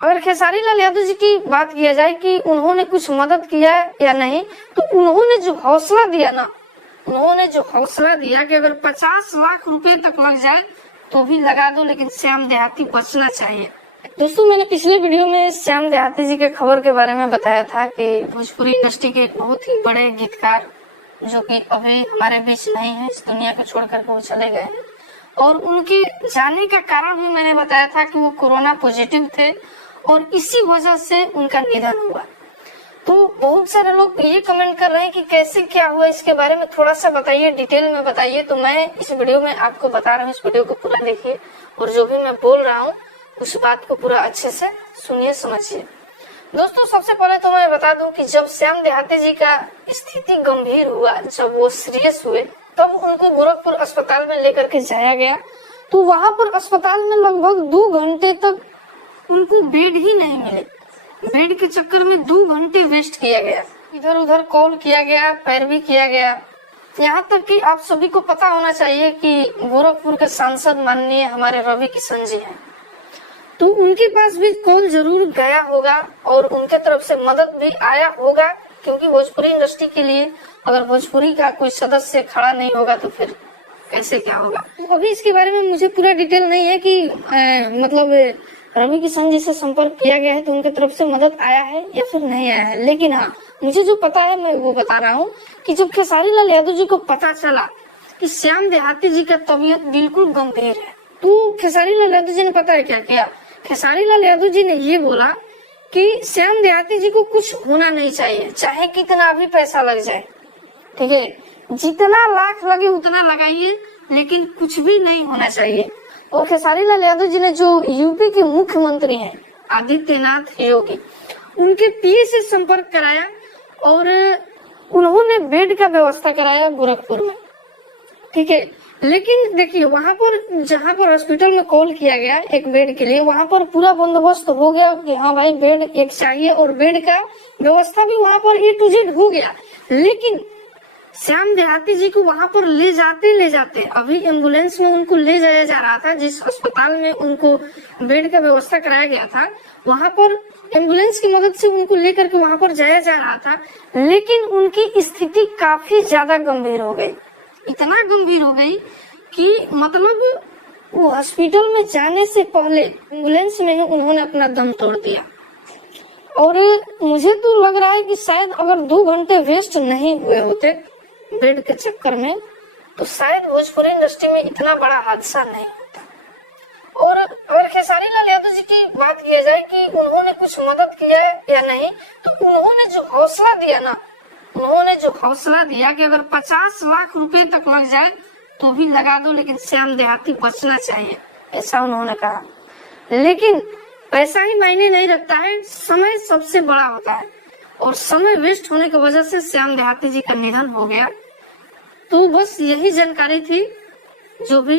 अगर खेसारी लाल यादव जी की बात किया जाए कि उन्होंने कुछ मदद किया या नहीं, तो उन्होंने जो हौसला दिया ना, उन्होंने जो हौसला दिया कि अगर 50 लाख रुपए तक लग जाए तो भी लगा दो, लेकिन श्याम देहाती बचना चाहिए। दोस्तों, मैंने पिछले वीडियो में श्याम देहाती जी के खबर के बारे में बताया था कि भोजपुरी इंडस्ट्री के बहुत ही बड़े गीतकार जो कि अभी हमारे बीच नहीं है, इस दुनिया को छोड़ करके वो चले गए, और उनके जाने का कारण भी मैंने बताया था कि वो कोरोना पॉजिटिव थे और इसी वजह से उनका निधन हुआ। तो बहुत सारे लोग ये कमेंट कर रहे हैं कि कैसे क्या हुआ, इसके बारे में थोड़ा सा बताइए, डिटेल में बताइए। तो मैं इस वीडियो में आपको बता रहा हूँ, इस वीडियो को पूरा देखिए और जो भी मैं बोल रहा हूँ उस बात को पूरा अच्छे से सुनिए, समझिए। दोस्तों, सबसे पहले तो मैं बता दूं कि जब श्याम देहाती जी का स्थिति गंभीर हुआ, जब वो सीरियस हुए, तब उनको गोरखपुर अस्पताल में लेकर के जाया गया। तो वहां पर अस्पताल में लगभग 2 घंटे तक उनको बेड ही नहीं मिले। बेड के चक्कर में 2 घंटे वेस्ट किया गया, इधर उधर कॉल किया गया, पैरवी किया गया। यहाँ तक कि आप सभी को पता होना चाहिए कि गोरखपुर के सांसद माननीय हमारे रवि किशन जी हैं, तो उनके पास भी कॉल जरूर गया होगा और उनके तरफ से मदद भी आया होगा, क्योंकि भोजपुरी इंडस्ट्री के लिए अगर भोजपुरी का कोई सदस्य खड़ा नहीं होगा तो फिर कैसे क्या होगा। तो अभी इसके बारे में मुझे पूरा डिटेल नहीं है कि मतलब रवि किशन जी से संपर्क किया गया है तो उनके तरफ से मदद आया है या फिर नहीं आया है, लेकिन हाँ, मुझे जो पता है मैं वो बता रहा हूँ कि जब खेसारी लाल यादव जी को पता चला कि श्याम देहाती जी का तबीयत बिल्कुल गंभीर है, तो खेसारी लाल यादव जी ने पता है क्या किया। खेसारी लाल यादव जी ने ये बोला कि श्याम देहाती जी को कुछ होना नहीं चाहिए, चाहे कितना भी पैसा लग जाए, ठीक है, जितना लाख लगे उतना लगाइए, लेकिन कुछ भी नहीं होना चाहिए। और खेसारी लाल यादव जी ने, जो यूपी के मुख्यमंत्री हैं आदित्यनाथ योगी, उनके पीए से संपर्क कराया और उन्होंने बेड का व्यवस्था कराया गोरखपुर में, ठीक है। लेकिन देखिए, वहां पर जहां पर हॉस्पिटल में कॉल किया गया एक बेड के लिए, वहां पर पूरा बंदोबस्त हो गया कि हाँ भाई बेड एक चाहिए, और बेड का व्यवस्था भी वहां पर A to Z हो गया। लेकिन श्याम देहाती जी को वहां पर ले जाते अभी एम्बुलेंस में उनको ले जाया जा रहा था, जिस अस्पताल में उनको बेड का व्यवस्था कराया गया था, वहां पर एम्बुलेंस की मदद से उनको लेकर के वहां पर जाया जा रहा था। लेकिन उनकी स्थिति काफी ज्यादा गंभीर हो गई, इतना गंभीर हो गई कि मतलब वो हॉस्पिटल में जाने से पहले एम्बुलेंस में ही उन्होंने अपना दम तोड़ दिया। और मुझे तो लग रहा है कि शायद अगर 2 घंटे वेस्ट नहीं हुए होते बेड के चक्कर में, तो शायद भोजपुरी इंडस्ट्री में इतना बड़ा हादसा नहीं होता। और अगर खेसारी लाल यादव जी की बात किया जाए कि उन्होंने कुछ मदद किया या नहीं, तो उन्होंने जो हौसला दिया ना, उन्होंने जो हौसला दिया कि अगर 50 लाख रुपए तक लग जाए तो भी लगा दो, लेकिन श्याम देहाती बचना चाहिए, ऐसा उन्होंने कहा। लेकिन पैसा ही मायने नहीं रखता है, समय सबसे बड़ा होता है, और समय वेस्ट होने की वजह से श्याम देहाती जी का निधन हो गया। तो बस यही जानकारी थी, जो भी